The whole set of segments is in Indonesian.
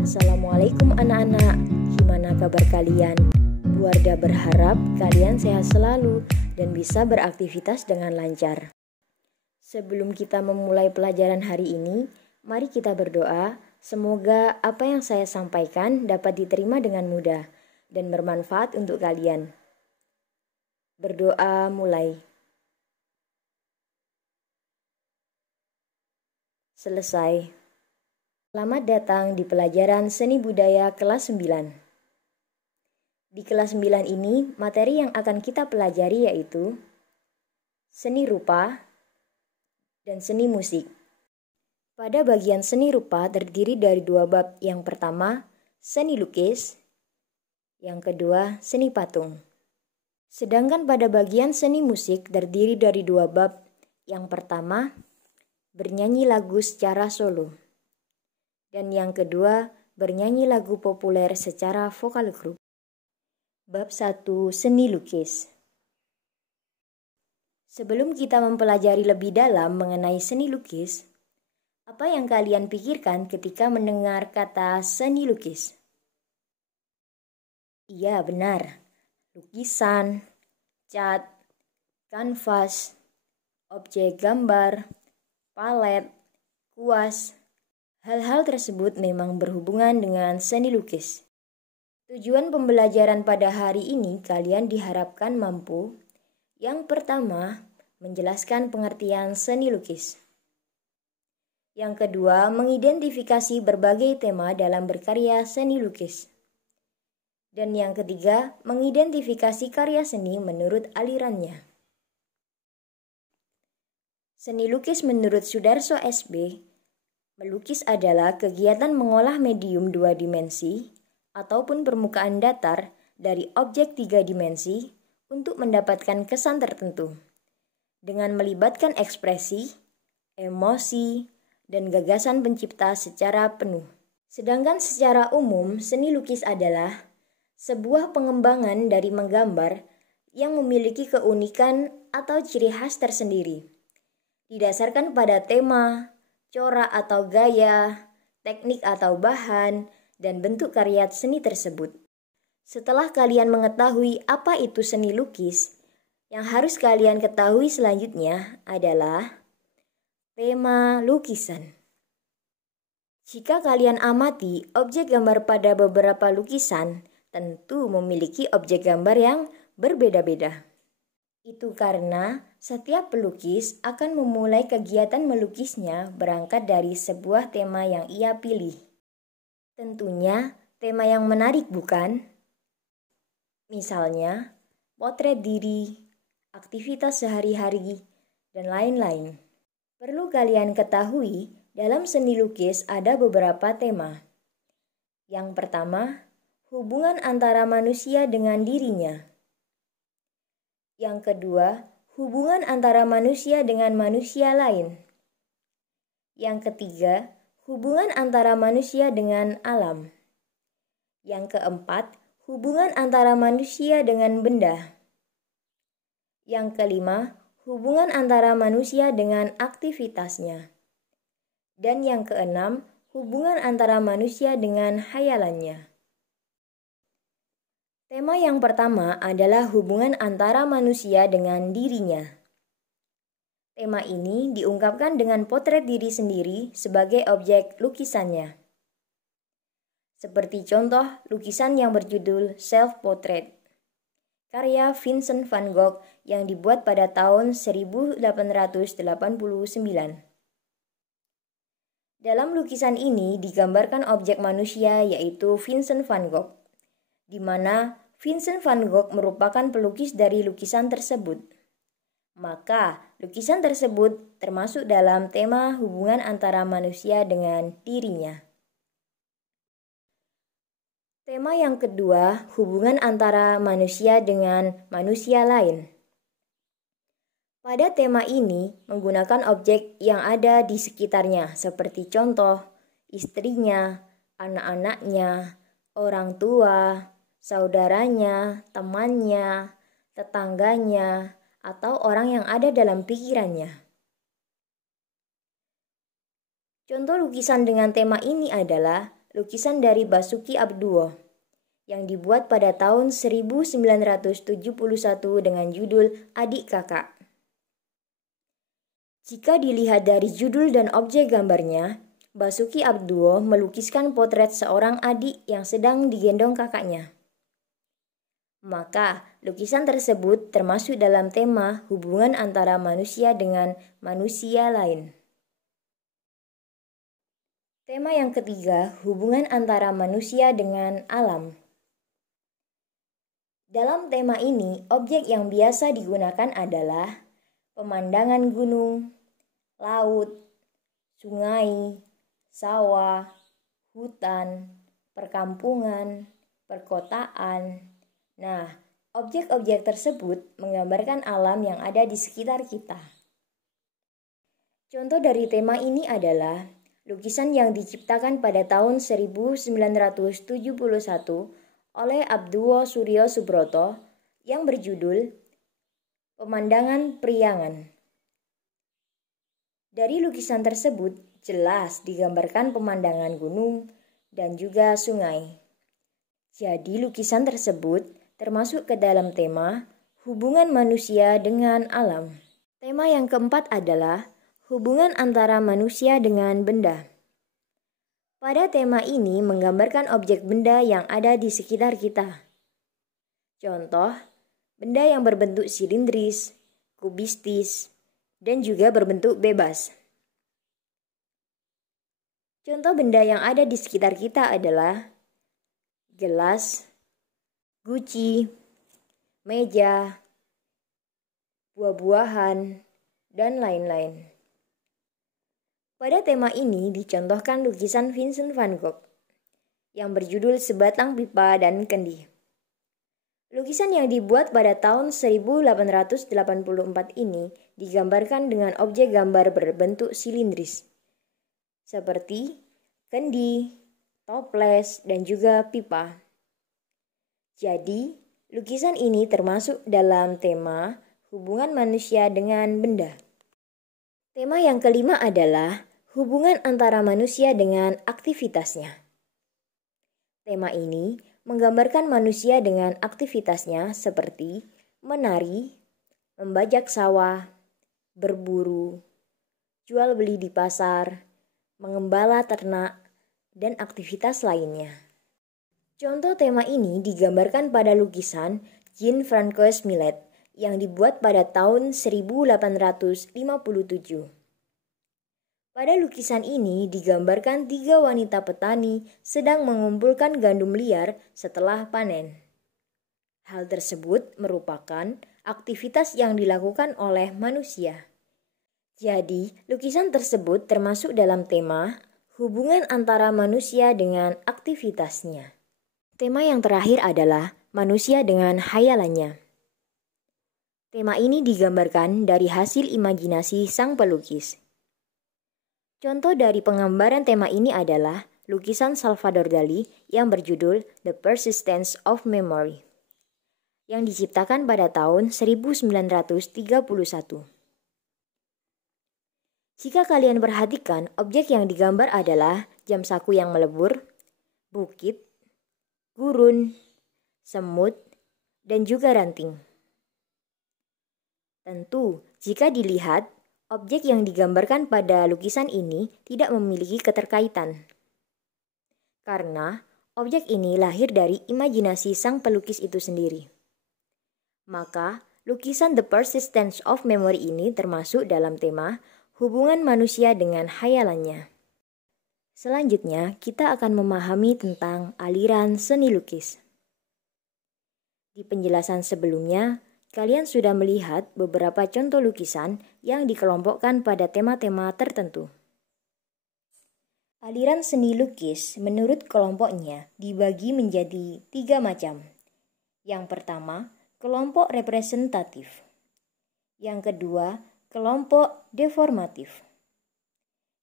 Assalamualaikum anak-anak, gimana kabar kalian? Bu Wardah berharap kalian sehat selalu dan bisa beraktivitas dengan lancar. Sebelum kita memulai pelajaran hari ini, mari kita berdoa. Semoga apa yang saya sampaikan dapat diterima dengan mudah dan bermanfaat untuk kalian. Berdoa mulai. Selesai. Selamat datang di pelajaran Seni Budaya kelas 9. Di kelas 9 ini, materi yang akan kita pelajari yaitu seni rupa dan seni musik. Pada bagian seni rupa terdiri dari dua bab. Yang pertama, seni lukis. Yang kedua, seni patung. Sedangkan pada bagian seni musik terdiri dari dua bab. Yang pertama, bernyanyi lagu secara solo. Dan yang kedua, bernyanyi lagu populer secara vokal grup. Bab 1, seni lukis. Sebelum kita mempelajari lebih dalam mengenai seni lukis, apa yang kalian pikirkan ketika mendengar kata seni lukis? Iya, benar. Lukisan, cat, kanvas, objek gambar, palet, kuas. Hal-hal tersebut memang berhubungan dengan seni lukis. Tujuan pembelajaran pada hari ini kalian diharapkan mampu. Yang pertama, menjelaskan pengertian seni lukis. Yang kedua, mengidentifikasi berbagai tema dalam berkarya seni lukis. Dan yang ketiga, mengidentifikasi karya seni menurut alirannya. Seni lukis menurut Sudarso SB, melukis adalah kegiatan mengolah medium dua dimensi ataupun permukaan datar dari objek tiga dimensi untuk mendapatkan kesan tertentu dengan melibatkan ekspresi, emosi, dan gagasan pencipta secara penuh. Sedangkan secara umum, seni lukis adalah sebuah pengembangan dari menggambar yang memiliki keunikan atau ciri khas tersendiri, didasarkan pada tema, corak atau gaya, teknik atau bahan, dan bentuk karya seni tersebut. Setelah kalian mengetahui apa itu seni lukis, yang harus kalian ketahui selanjutnya adalah tema lukisan. Jika kalian amati objek gambar pada beberapa lukisan, tentu memiliki objek gambar yang berbeda-beda. Itu karena setiap pelukis akan memulai kegiatan melukisnya berangkat dari sebuah tema yang ia pilih. Tentunya tema yang menarik, bukan? Misalnya, potret diri, aktivitas sehari-hari, dan lain-lain. Perlu kalian ketahui, dalam seni lukis ada beberapa tema. Yang pertama, hubungan antara manusia dengan dirinya. Yang kedua, hubungan antara manusia dengan manusia lain. Yang ketiga, hubungan antara manusia dengan alam. Yang keempat, hubungan antara manusia dengan benda. Yang kelima, hubungan antara manusia dengan aktivitasnya. Dan yang keenam, hubungan antara manusia dengan hayalannya. Tema yang pertama adalah hubungan antara manusia dengan dirinya. Tema ini diungkapkan dengan potret diri sendiri sebagai objek lukisannya. Seperti contoh lukisan yang berjudul Self-Portrait, karya Vincent van Gogh yang dibuat pada tahun 1889. Dalam lukisan ini digambarkan objek manusia yaitu Vincent van Gogh, di mana Vincent van Gogh merupakan pelukis dari lukisan tersebut. Maka, lukisan tersebut termasuk dalam tema hubungan antara manusia dengan dirinya. Tema yang kedua, hubungan antara manusia dengan manusia lain. Pada tema ini, menggunakan objek yang ada di sekitarnya, seperti contoh, istrinya, anak-anaknya, orang tua, saudaranya, temannya, tetangganya, atau orang yang ada dalam pikirannya. Contoh lukisan dengan tema ini adalah lukisan dari Basuki Abduo yang dibuat pada tahun 1971 dengan judul Adik Kakak. Jika dilihat dari judul dan objek gambarnya, Basuki Abduo melukiskan potret seorang adik yang sedang digendong kakaknya. Maka, lukisan tersebut termasuk dalam tema hubungan antara manusia dengan manusia lain. Tema yang ketiga, hubungan antara manusia dengan alam. Dalam tema ini, objek yang biasa digunakan adalah pemandangan gunung, laut, sungai, sawah, hutan, perkampungan, perkotaan. Nah, objek-objek tersebut menggambarkan alam yang ada di sekitar kita. Contoh dari tema ini adalah lukisan yang diciptakan pada tahun 1971 oleh Abduo Suryo Subroto yang berjudul Pemandangan Priangan. Dari lukisan tersebut jelas digambarkan pemandangan gunung dan juga sungai. Jadi lukisan tersebut termasuk ke dalam tema hubungan manusia dengan alam. Tema yang keempat adalah hubungan antara manusia dengan benda. Pada tema ini menggambarkan objek benda yang ada di sekitar kita. Contoh, benda yang berbentuk silindris, kubistis, dan juga berbentuk bebas. Contoh benda yang ada di sekitar kita adalah gelas, guci, meja, buah-buahan, dan lain-lain. Pada tema ini dicontohkan lukisan Vincent van Gogh yang berjudul Sebatang Pipa dan Kendi. Lukisan yang dibuat pada tahun 1884 ini digambarkan dengan objek gambar berbentuk silindris seperti kendi, toples, dan juga pipa. Jadi, lukisan ini termasuk dalam tema hubungan manusia dengan benda. Tema yang kelima adalah hubungan antara manusia dengan aktivitasnya. Tema ini menggambarkan manusia dengan aktivitasnya seperti menari, membajak sawah, berburu, jual beli di pasar, mengembala ternak, dan aktivitas lainnya. Contoh tema ini digambarkan pada lukisan Jean-François Millet yang dibuat pada tahun 1857. Pada lukisan ini digambarkan 3 wanita petani sedang mengumpulkan gandum liar setelah panen. Hal tersebut merupakan aktivitas yang dilakukan oleh manusia. Jadi, lukisan tersebut termasuk dalam tema hubungan antara manusia dengan aktivitasnya. Tema yang terakhir adalah manusia dengan hayalannya. Tema ini digambarkan dari hasil imajinasi sang pelukis. Contoh dari penggambaran tema ini adalah lukisan Salvador Dali yang berjudul The Persistence of Memory yang diciptakan pada tahun 1931. Jika kalian perhatikan, objek yang digambar adalah jam saku yang melebur, bukit, gurun, semut, dan juga ranting. Tentu, jika dilihat, objek yang digambarkan pada lukisan ini tidak memiliki keterkaitan. Karena objek ini lahir dari imajinasi sang pelukis itu sendiri. Maka, lukisan The Persistence of Memory ini termasuk dalam tema hubungan manusia dengan hayalannya. Selanjutnya, kita akan memahami tentang aliran seni lukis. Di penjelasan sebelumnya, kalian sudah melihat beberapa contoh lukisan yang dikelompokkan pada tema-tema tertentu. Aliran seni lukis menurut kelompoknya dibagi menjadi 3 macam. Yang pertama, kelompok representatif. Yang kedua, kelompok deformatif.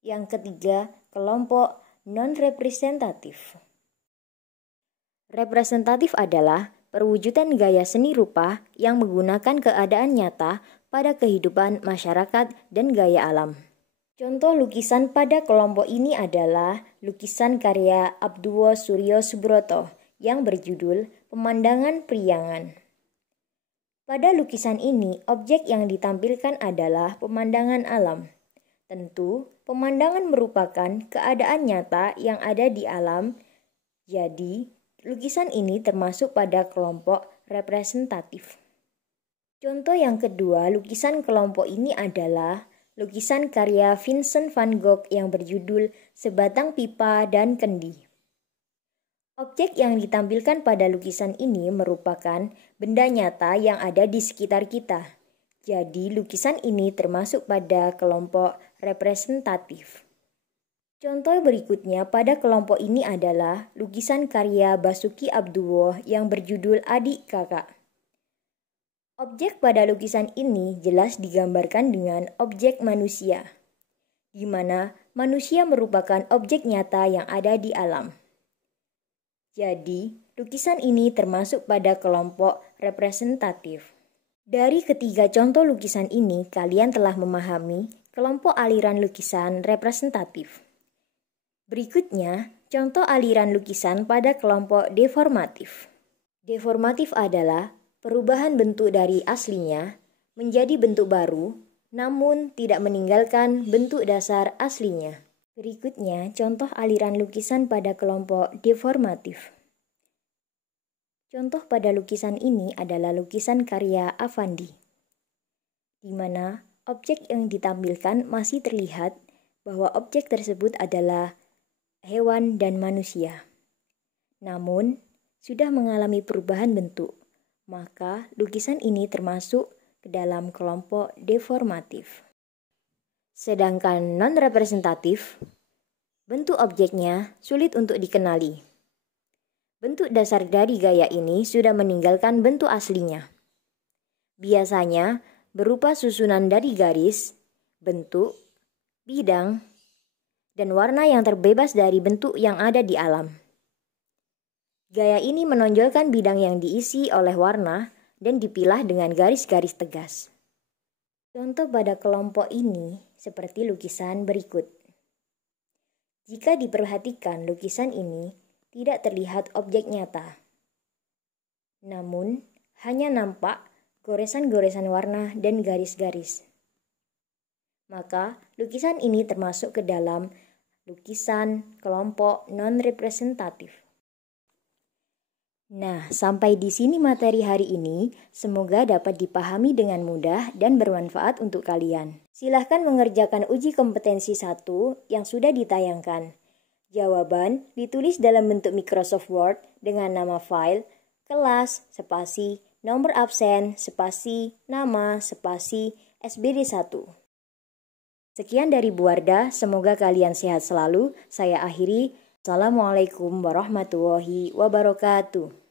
Yang ketiga, kelompok non-representatif. Representatif adalah perwujudan gaya seni rupa yang menggunakan keadaan nyata pada kehidupan masyarakat dan gaya alam. Contoh lukisan pada kelompok ini adalah lukisan karya Abduwo Suryo Subroto yang berjudul Pemandangan Priangan. Pada lukisan ini, objek yang ditampilkan adalah pemandangan alam. Tentu, pemandangan merupakan keadaan nyata yang ada di alam. Jadi, lukisan ini termasuk pada kelompok representatif. Contoh yang kedua, lukisan kelompok ini adalah lukisan karya Vincent van Gogh yang berjudul Sebatang Pipa dan Kendi. Objek yang ditampilkan pada lukisan ini merupakan benda nyata yang ada di sekitar kita. Jadi, lukisan ini termasuk pada kelompok representatif. Contoh berikutnya pada kelompok ini adalah lukisan karya Basuki Abduwo yang berjudul Adik Kakak. Objek pada lukisan ini jelas digambarkan dengan objek manusia, di mana manusia merupakan objek nyata yang ada di alam. Jadi, lukisan ini termasuk pada kelompok representatif. Dari ketiga contoh lukisan ini, kalian telah memahami kelompok aliran lukisan representatif. Berikutnya, contoh aliran lukisan pada kelompok deformatif. Deformatif adalah perubahan bentuk dari aslinya menjadi bentuk baru, namun tidak meninggalkan bentuk dasar aslinya. Berikutnya, contoh aliran lukisan pada kelompok deformatif. Contoh pada lukisan ini adalah lukisan karya Avandi, di mana objek yang ditampilkan masih terlihat bahwa objek tersebut adalah hewan dan manusia. Namun, sudah mengalami perubahan bentuk, maka lukisan ini termasuk ke dalam kelompok deformatif. Sedangkan non-representatif, bentuk objeknya sulit untuk dikenali. Bentuk dasar dari gaya ini sudah meninggalkan bentuk aslinya. Biasanya berupa susunan dari garis, bentuk, bidang, dan warna yang terbebas dari bentuk yang ada di alam. Gaya ini menonjolkan bidang yang diisi oleh warna dan dipilah dengan garis-garis tegas. Contoh pada kelompok ini seperti lukisan berikut. Jika diperhatikan, lukisan ini tidak terlihat objek nyata. Namun, hanya nampak goresan-goresan warna dan garis-garis. Maka, lukisan ini termasuk ke dalam lukisan kelompok non-representatif. Nah, sampai di sini materi hari ini. Semoga dapat dipahami dengan mudah dan bermanfaat untuk kalian. Silahkan mengerjakan uji kompetensi 1 yang sudah ditayangkan. Jawaban ditulis dalam bentuk Microsoft Word dengan nama file, kelas, spasi, nomor absen, spasi, nama, spasi, SBD1. Sekian dari Bu Wardah, semoga kalian sehat selalu. Saya akhiri. Assalamualaikum warahmatullahi wabarakatuh.